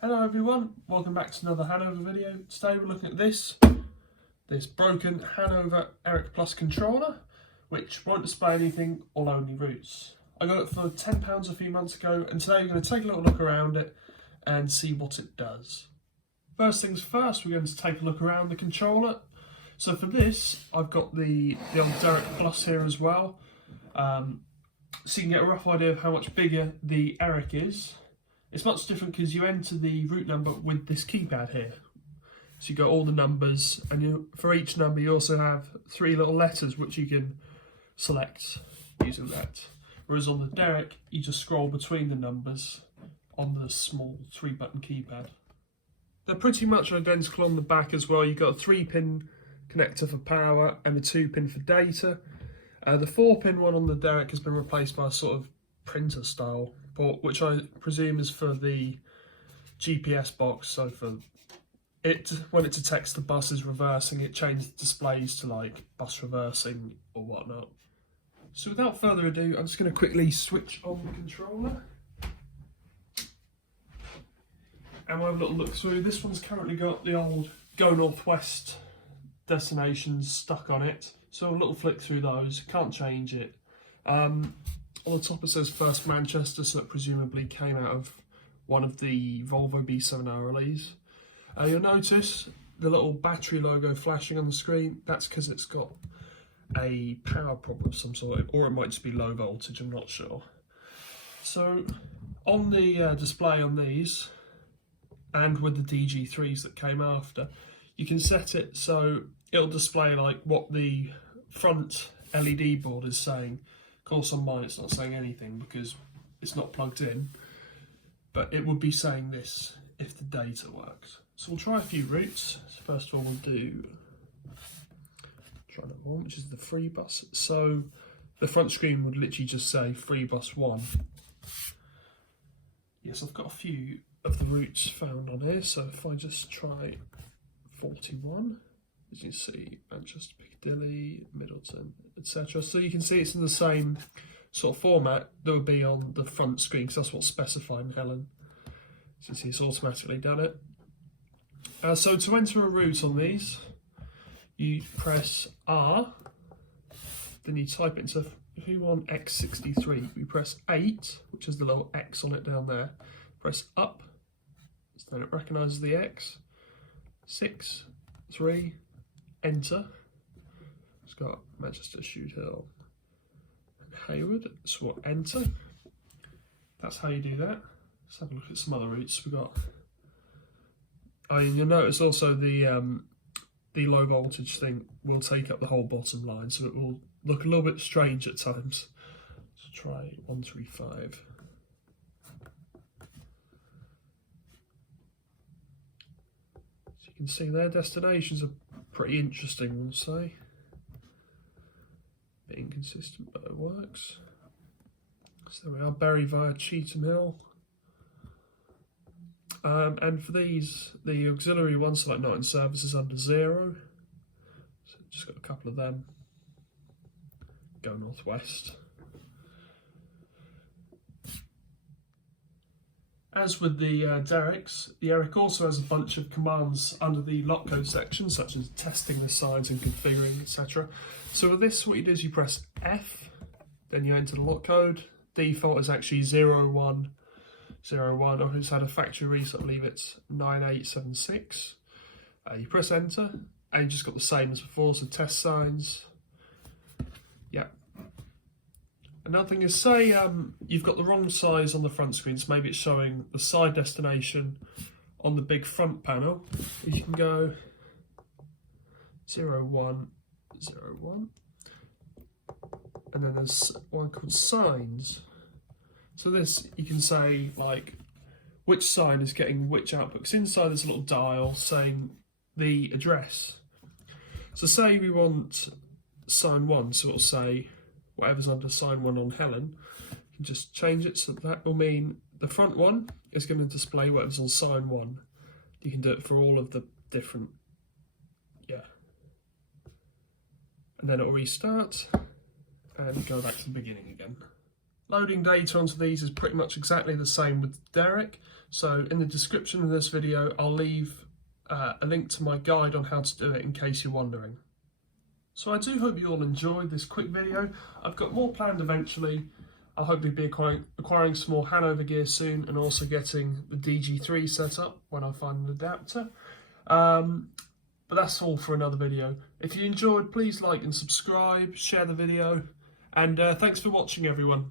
Hello everyone, welcome back to another Hanover video. Today we're looking at this broken Hanover Eric Plus controller, which won't display anything or only routes. I got it for £10 a few months ago, and today we're going to take a little look around it and see what it does. First things first, we're going to take a look around the controller. So for this, I've got the old Eric Plus here as well, so you can get a rough idea of how much bigger the Eric is. It's much different because you enter the route number with this keypad here. So you got all the numbers, and for each number you also have 3 little letters which you can select using that. Whereas on the Derek, you just scroll between the numbers on the small 3-button keypad. They're pretty much identical on the back as well. You've got a 3-pin connector for power and a 2-pin for data. The 4-pin one on the Derek has been replaced by a sort of printer style port, which I presume is for the GPS box. So for it, when it detects the bus is reversing, it changes the displays to like bus reversing or whatnot. So without further ado, I'm just going to quickly switch on the controller and we'll have a little look through. This one's currently got the old Go Northwest destinations stuck on it, so a little flick through those. Can't change it. On the top it says First Manchester, so it presumably came out of one of the Volvo B7R relays. You'll notice the little battery logo flashing on the screen. That's because it's got a power problem of some sort, or it might just be low voltage, I'm not sure. So on the display on these, and with the DG3s that came after, you can set it so it'll display like what the front LED board is saying. Of course on mine it's not saying anything because it's not plugged in, but it would be saying this if the data works. So we'll try a few routes. So first of all we'll try number 1, which is the free bus. So the front screen would literally just say free bus 1. Yes, I've got a few of the routes found on here, so if I just try 41, as you can see, Manchester, Piccadilly, Middleton, etc. So you can see it's in the same sort of format that would be on the front screen, because that's what's specified in Helen. So you see it's automatically done it. So to enter a route on these, you press R, then you type it into, if you want X63, you press 8, which is the little X on it down there, press up, so then it recognises the X, 6, 3, enter. It's got Manchester, Shoot Hill, and Hayward, so we'll enter. That's how you do that. Let's have a look at some other routes we've got. You'll notice also the low voltage thing will take up the whole bottom line, so it will look a little bit strange at times. So try 135. So you can see their destinations are pretty interesting, we'll say. A bit inconsistent, but it works. So there we are, Bury via Cheetham Hill. And for these, the auxiliary ones, so like not in service, is under 0. So just got a couple of them. Go Northwest. As with the Derricks, the Eric also has a bunch of commands under the lot code section, such as testing the signs and configuring, etc. So with this, what you do is you press F, then you enter the lot code. Default is actually 0101, or if it's had a factory reset, I believe it's 9876. You press enter, and you just got the same as before, so test signs. Yeah. Another thing is, say you've got the wrong size on the front screen, so maybe it's showing the side destination on the big front panel. You can go 0101, and then there's one called signs. So this, you can say like which sign is getting which output, because inside there's a little dial saying the address. So say we want sign 1, so it'll say whatever's under sign 1 on Helen. You can just change it, so that will mean the front one is going to display whatever's on sign 1. You can do it for all of the different, and then it'll restart and go back to the beginning again. Loading data onto these is pretty much exactly the same with Derek, so in the description of this video I'll leave a link to my guide on how to do it in case you're wondering. So I do hope you all enjoyed this quick video. I've got more planned eventually. I'll hopefully be acquiring some more Hanover gear soon, and also getting the DG3 set up when I find an adapter. But that's all for another video. If you enjoyed, please like and subscribe, share the video, and thanks for watching everyone.